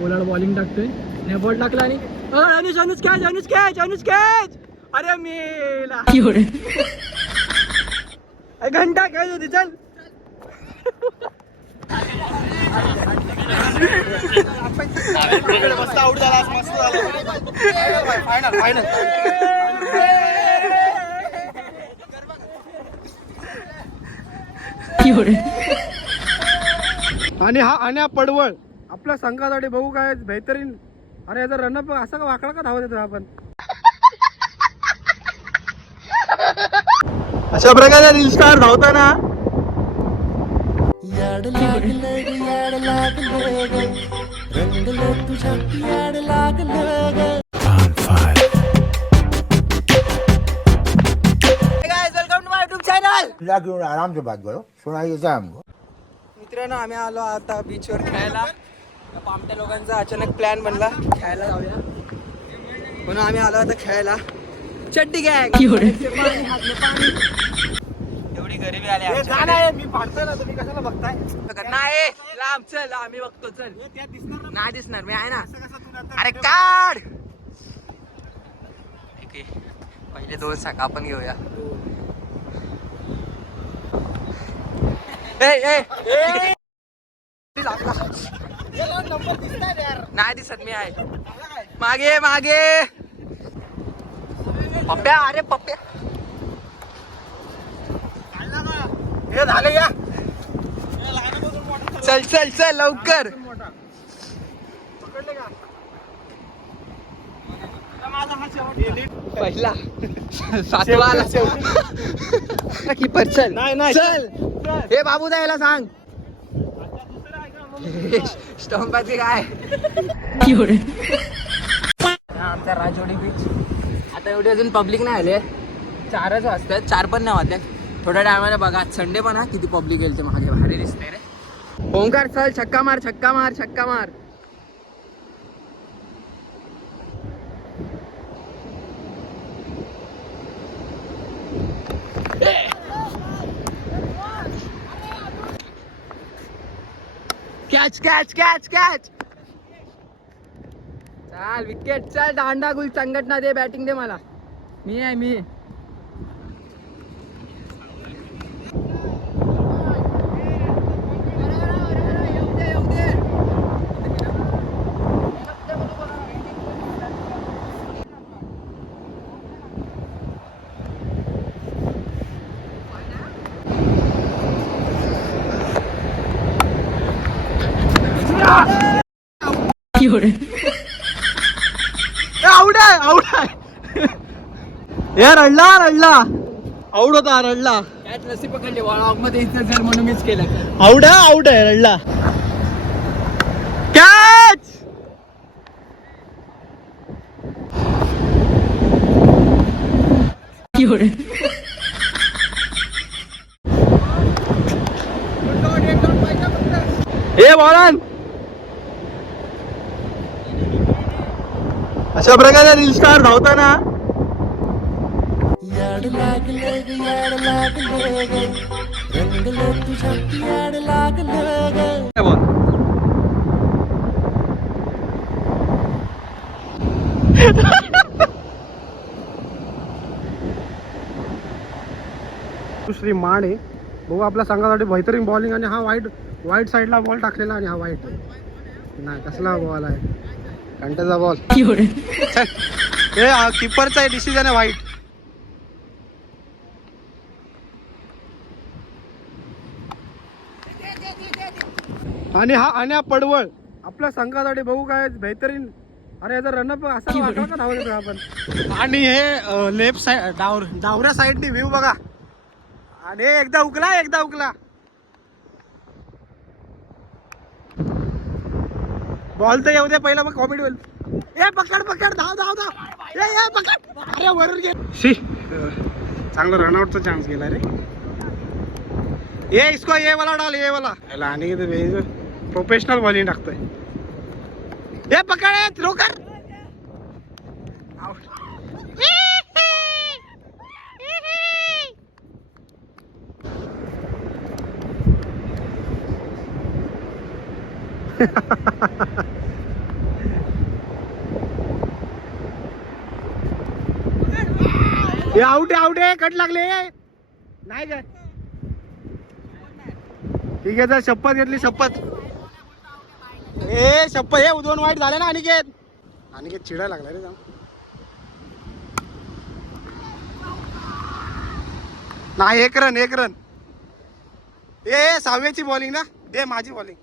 ओलाड bowling टाकतोय ने ball टाकला आणि Anuj Anuj catch Anuj catch Anuj catch अरे मेला अरे, घंटा कॅच होती चल मस्त आउट झाला मस्त झाला फायनल फायनल आणि हा आणि हा पडवळ. आपल्या संघासाठी बघू काय बेहतरीन. अरे याचा रनअप असा का वाकडा का धावत येतो आपण? अशा प्रकारे रील स्टार धावताना. वेलकम चिल्ला क्यों आराम से बात करो सुनाइए क्या हमको मित्रांनो आम्ही आलो आता बीचवर खेळायला. या पामट्या लोकांचा अचानक प्लॅन बनला. खेळायला जाऊया. म्हणून आम्ही आलो आता खेळायला. चड्डी गॅग एवढी गरिबी आली आमच्याकडे. मी पाडतोय ना तुम्ही कशाला बघताय? नाही लांब चल आम्ही बघतो चल. नाही दिसणार मी आहे ना. अरे काढ! ठीक आहे. पहिले दोन सांग आपण घेऊया ए, ए, ए. लागला. नाही दिसत मी आहे. मागे मागे. पप्प्या अरे पप्प्या. हे झाले या. चल चल चल लवकर. पहिला. सातवा आला. कीपर चल. नाही, नाही. चल. हे बाबू द्यायला सांग स्टंपाचे काय? हा, आमचा राजवाडी बीच आता एवढी अजून पब्लिक नाही आले. चारच वाजतात चार पण नाही वाजतात थोड्या टायमाला बघा संडे पण हा किती पब्लिक येईल ते मागे. भारी दिसते रे. ओंकार चल छक्का मार छक्का मार छक्का मार. कॅच कॅच कॅच कॅच चाल विकेट चल दांडा गुल संघटना दे बॅटिंग दे मला. मी आहे मी आउट आहे हे रडला रडला. आउट होता रडला. कॅच नसी पकडली मध्ये इथं जर म्हणून मीच केलं आउट आहे आउट आहे रडला कॅच हे बॉलन अशा प्रकारे रील स्टार धावताना? श्री आहे. बघू आपल्या संघासाठी बेहतरीन बॉलिंग आणि हा वाईट वाईट साईडला बॉल टाकलेला आणि हा वाईट नाही कसला बॉल आहे? घंट्याचा बॉल हे किपरचा डिसिजन आहे वाईट आणि हा आणि हा पडवळ. आपल्या संघासाठी बघू काय बेहतरीन. अरे याचा रनअप असा येतो आपण. आणि हे लेफ्ट साईड डावर डावऱ्या साईडनी व्ह्यू बघा. आणि एकदा उकला एकदा उकला. बॉल तर येऊ दे पहिला मग कॉमेडी होईल. ए पकड पकड धाव धाव धाव. ए ए पकड. अरे वरून घे. शी. चांगला रनआउटचा चान्स गेला रे. ये इसको ये वाला डाल ये वाला. याला आणि प्रोफेशनल बॉलिंग टाकतोय. ए पकड ए, थ्रो कर Out. हे आवटे आहे आहे कट लागले. नाही काय ठीक आहे तर शपथ घेतली शपथ. ए शपथ हे दोन वाईट झाले ना अनिकेत. अनिकेत चिडायला लागला रे जाऊ. नाही एक रन एक रन ए सहाव्याची बॉलिंग ना. दे माझी बॉलिंग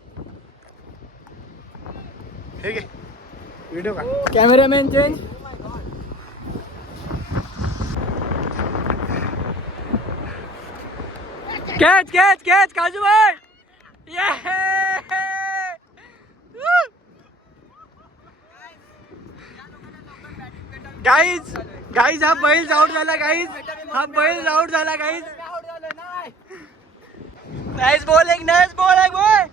ठीक आहे. व्हिडिओ का? Cameraman change catch catch catch काजू भाई गाईज गाईज हा बैल आउट झाला गाईज हा बैल आउट झाला गाईज नाईस बॉलिंग नाईस एक बॉय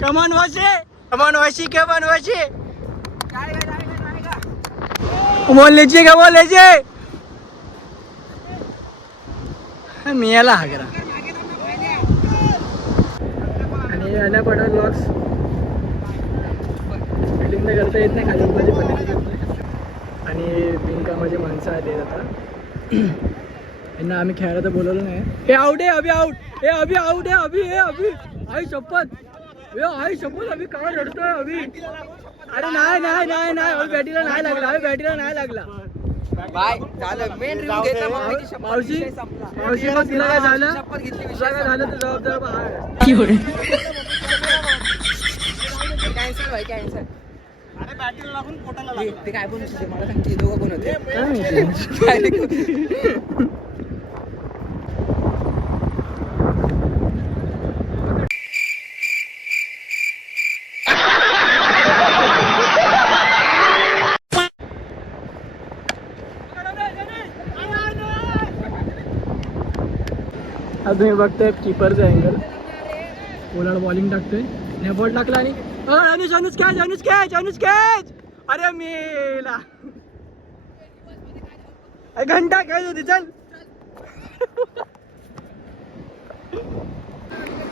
कमान वाशे कमान वाशी कमान वाशी. बोल लीजिए क्या बोल लीजिए. मी याला हा करा आणि आल्या पडा ब्लॉग्स बिल्डिंग तर करता येत नाही खाली माझी आणि बिनकामाची माणसं आली आहेत आता. यांना आम्ही खेळायला तर बोलवलं नाही. हे आउट आहे अभि आउट हे अभि आउट आहे अभि हे अभि. आई शपथ. आई शपथ अभि काय रडतोय अभि? अरे नाही नाही नाही नाही अभि बॅटीला नाही लागला अभि बॅटीला नाही लागला. मावशी मावशी मग तिला काय झालं? तुला काय झालं? तर जबाबदार बाहेर. अरे बॅटिंग लागून पोटाला लागला. ते काय पण मला सांगते दोघं कोण होते आता तुम्ही बघताय किपरचा अँगल पोलाड बॉलिंग टाकतोय. ने बॉल टाकला आणि Anuj Anuj catch Anuj catch Anuj catch अरे मेला. घंटा कॅच होती चल.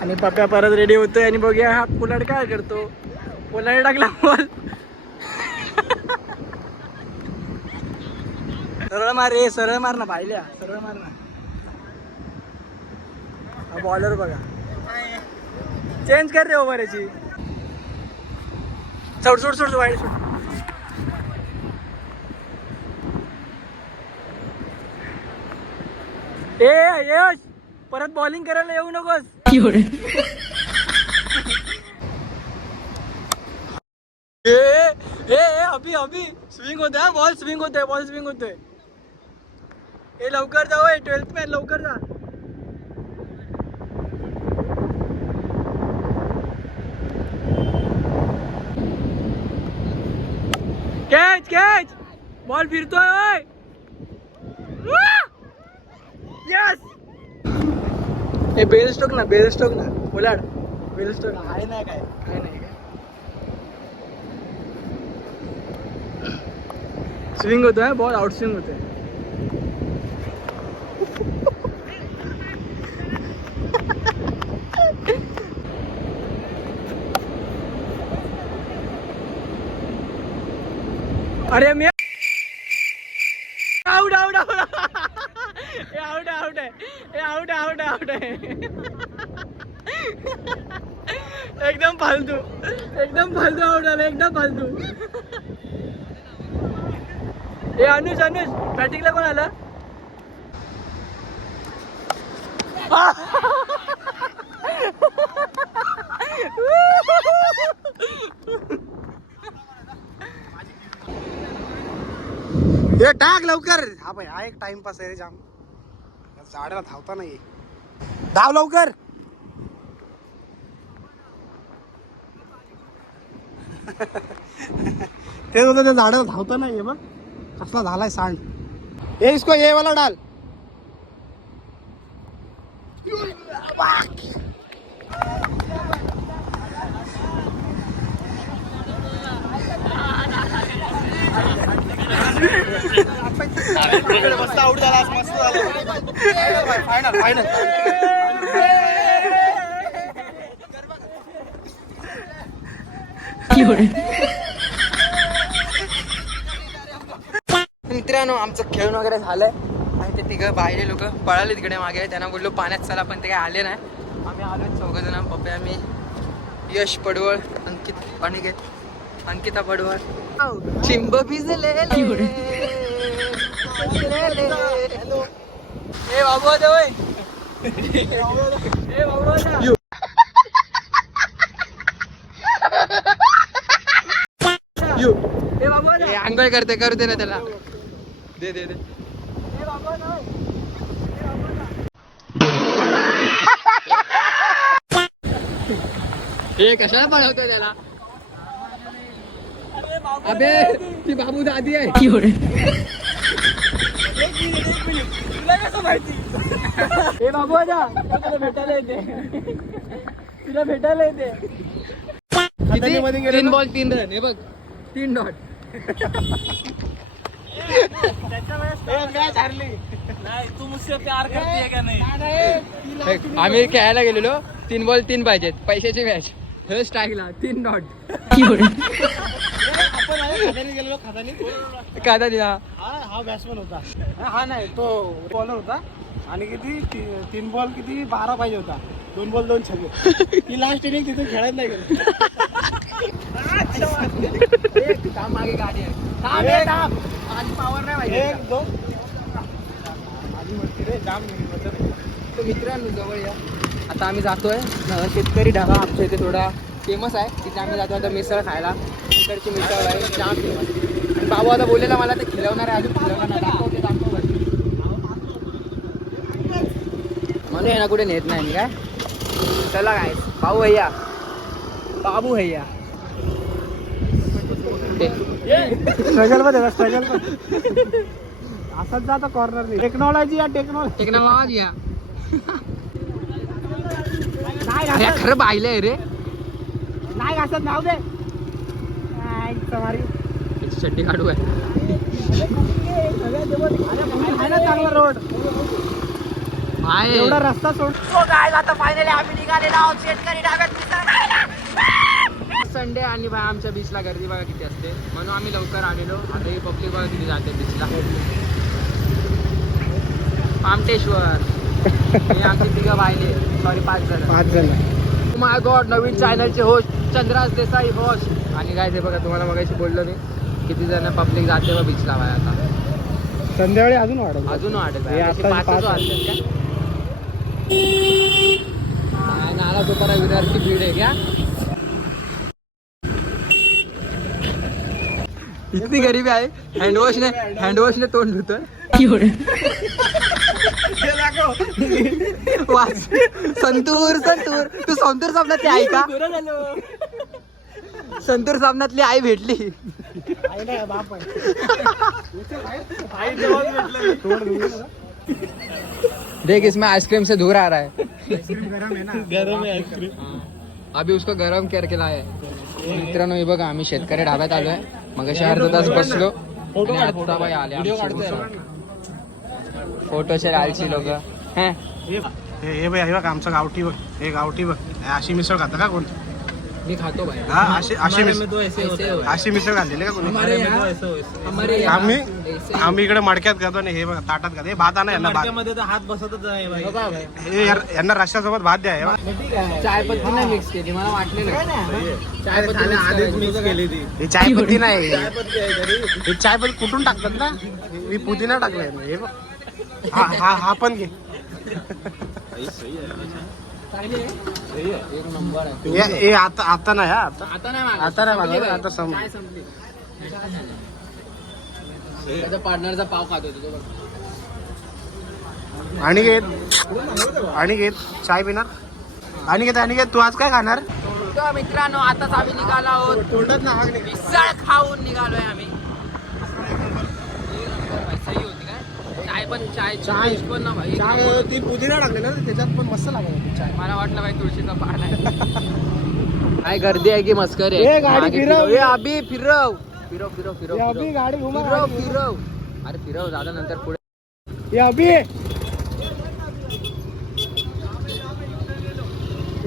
आणि पप्प्या परत रेडी होतोय आणि बघूया हा पोलाड काय करतो. पोलाड टाकला बॉल सरळ मार रे सरळ मार ना पाहिल्या. सरळ मार ना. बॉलर बघा. चेंज कर रे ओव्हर याची सोड सोड सोड वाईट सोड. ए यश परत बॉलिंग करायला येऊ नकोस. ए ए अभि अभि स्विंग होते हा बॉल स्विंग होते बॉल स्विंग होते. ए लवकर जा ओय ट्वेल्थ मॅन लवकर जा. Catch catch. बॉल फिरतोय यस हे बेल स्टॉक ना बेल स्टोक ना। बोलाड बेल स्टोक आहे नाही काय? काय नाही काय स्विंग होतोय बॉल आउट स्विंग होतोय. अरे मी आउट आउट आउट हे आउट आउट आहे. हे आउट आउट आउट आहे. एकदम फालतू. एकदम फालतू आउट आला एकदम फालतू. हे अनुज अनुज बॅटिंगला कोण आलं? हे टाक लवकर. हा भाई हा एक टाइमपास आहे रे जाम. झाडाला धावता नाही धाव लवकर. तेच होतं त्या झाडाला धावता नाही बघ. कसला झालाय सांड. ए इसको ये वाला डाल. मित्रांनो आमचं खेळून वगैरे झालंय. आणि ते तिघ बाहेर लोक पळाले तिकडे मागे. त्यांना बोललो पाण्यात चला पण ते काही आले नाही. आम्ही आलो चौघजण पप्पे आम्ही यश पडवळ अंकित पाणी घेत अंकिता पडवळ. हो. चिंब भिजले ए बाबू आता होय ए बाबू आता. यू. करते करू दे ना त्याला दे दे दे हे कशाला पळवतो त्याला अबे ती बाबू दादी आहे हे बाबू तुला भेटायला येते? तुला भेटायला येते? तीन बॉल तीन रन हे बघ. तीन डॉट आम्ही खेळायला गेलेलो. तीन बॉल तीन पाहिजेत. पैशाची मॅच हे स्ट्राईकला तीन डॉट कादा दिला हा बॅट्समन होता. हा नाही तो बॉलर होता. आणि किती ती- तीन बॉल किती? बारा पाहिजे होता. दोन बॉल दोन छक्के. ती लास्ट इनिंग तिथे खेळत नाही गेली. मागे गाडी आहे थांब थांब आणि पावर नाही एक दोन. म्हणते रे जाम. तर मित्रांनो जवळ या. आता आम्ही जातोय. अं, शेतकरी ढाबा आमच्या इथे थोडा. फेमस आहे तिथे आम्ही जातो आता मिसळ खायला. तिकडची मिसळ आहे जाम फेमस. आणि बाबू आता बोललेला मला ते खिलवणार आहे अजून खिलवणार दाखव. म्हणून यांना कुठे नेत नाही मी काय? चला काय भाऊ भैया. बाबू भैया. स्ट्रगलमध्ये स्ट्रगल असंच जातं कॉर्नर नाही टेक्नॉलॉजी या टेक्नॉलॉजी टेक्नॉलॉजी या. अरे खरं पाहिलंय रे. नाही घासत नाव दे. नाही, समारी. त्याची चड्डी काढू आहे आहे ना चांगला रोड आहे एवढा रस्ता सोड संडे आणि बा आमच्या बीचला गर्दी बघा किती असते. म्हणून आम्ही लवकर आलेलो. आता ही पब्लिक बघा किती जाते बीचला पामटेश्वर. हे आमचे तिघं पाहिले सॉरी पाच जण. पाच जण. माय गॉड नवीन चॅनलचे होस्ट चंद्रास देसाई होस्ट आणि काय ते बघा तुम्हाला मगाशी बोललो मी. किती जण पब्लिक जाते व बीचला बाय आता. संध्याकाळी अजून वाढत अजून हे आता पाचच पाच वाजलेत काय नाही, नाला तो बरा विद्यार्थी भीड आहे क्या इतनी गरीबी आहे. हँडवॉशने हँडवॉशने तोंड धुतोय. वाच संतूर संतूर. तू संतूर सामनातली आई का? संतूर सामनातली आई भेटली. आई नाही बाप आहे. देख इसमें आइसक्रीम से धूर आ रहा है. गरम ना? गरम आहे आईस्क्रीम अभी उसको गरम करके लाए. मित्रांनो हे बघा आम्ही शेतकरी ढाब्यात आलोय. मग अर्धा तास बसलो. आले. आमचे फोटोचे लालची लोक. हे? बघ हे बघ आमचं गावठी बघ. हे गावठी बघ. अशी मिसळ खाता का कोण? मी खातो भाई हा अशी अशी मिसळ अशी मिसळ घातलेली का कोणी? आम्ही आम्ही इकडे मडक्यात खातो आणि हे बघा ताटात खातो. हे भात आणा यांना भात. हात बसतच. हे यांना रश्श्यासोबत भात द्या हे बघा. चाय पत्ती नाही मिक्स केली मला वाटलेलं आधीच. मिक्स केली ती. हे चाय पत्ती नाही. हे चाय पत्ती कुठून टाकतात ना? मी पुदिना टाकलाय हे बघ. हा हा हा पण घे? एक नंबर आहे हे आता आता नाही हा आता आता नाही मागत. आता नाही मागत, संपली आता. संपली. चाय संपली त्याचा पार्टनरचा पाव खात होतो तो बघ. आणि घेत आणि घेत चाय पिणार आणि घेत आणि घेत तू आज काय खाणार तर मित्रांनो आताच आम्ही निघालो आहोत तोंडात ना हाक निघाला. मिसळ खाऊन निघालोय आम्ही सही होती काय चाय पण चाय चाय. चाय पण ना भाई चाय ती पुदिना टाकले ना त्याच्यात पण मस्त लागेल चाय. मला वाटलं भाई तुळशीचा पान आहे. काय गर्दी आहे की मस्कर ए, गाडी मागे फिरव. ए अभि फिरव. फिरव फिरव फिरव ये अभि फिरव. गाडी घुमा. फिरव गाडी. फिरव. अरे फिरव दादा नंतर पुढे. ये अभि.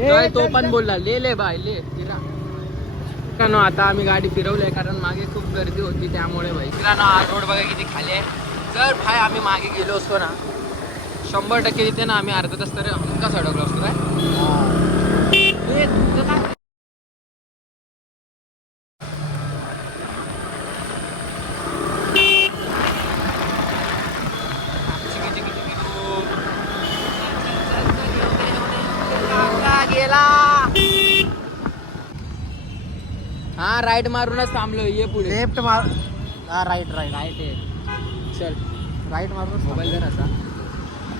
ये तो पण बोलला. ले ले बाय ले फिरा. मित्रांनो आता आम्ही गाडी फिरवली आहे कारण मागे खूप गर्दी होती त्यामुळे भाई. मित्रांनो हा रोड बघा किती खाली आहे. जर भाई आम्ही मागे गेलो असतो ना. शंभर टक्के इथे ना आम्ही अर्धा तास तरी हमकाच अडकलो असतो काय? हे हा राईट मारूनच थांबलो ये पुढे. लेफ्ट मार हा राईट राईट. राईट आहे. चल. राईट मारून मोबाईल जर असा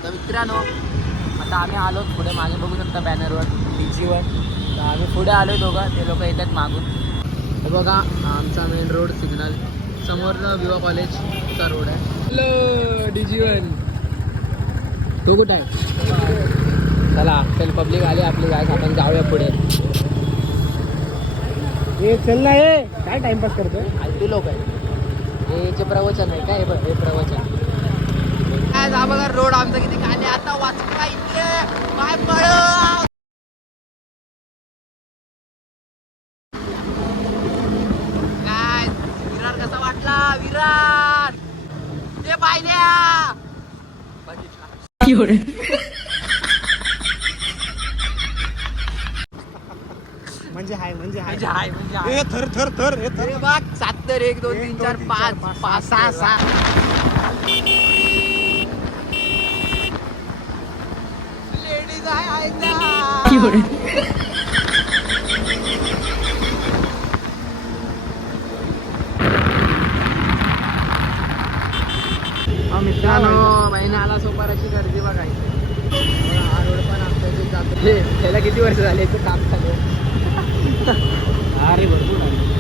तर मित्रांनो आता आम्ही आलो पुढे मागे बघू शकता बॅनरवर डीजीवर तर आम्ही पुढे आलो दोघं ते लोक येतात मागून. हे बघा आमचा मेन रोड सिग्नल समोरनं विवा कॉलेजचा रोड आहे. हॅलो डीजीवन तू कुठं आहे? चला चल पब्लिक आली आपली गाय आपण जाऊया पुढे. ए चल ना ए. काय टाइमपास करतोय? आलती लोक. आहे हे जे प्रवचन आहे काय हे बघ, हे प्रवचन? काय जा बघा रोड आमचा किती खाली? आता वाचता इथे काय पळ काय? विरार कसा वाटला? विरार! ते पाहिल्या म्हणजे हाय म्हणजे हाय म्हणजे थर थर थर हे थर. अरे बघ सात तर एक दोन तीन चार पाच पाच सहा सहा. लेडीज आहे मित्रांनो. महिन्याला सोपाराची गर्दी बघायची हा रोड पण आमच्या इथे जातो हे त्याला किती वर्ष झाले? इथे काम चालू आहे. अरे भरपूर आहे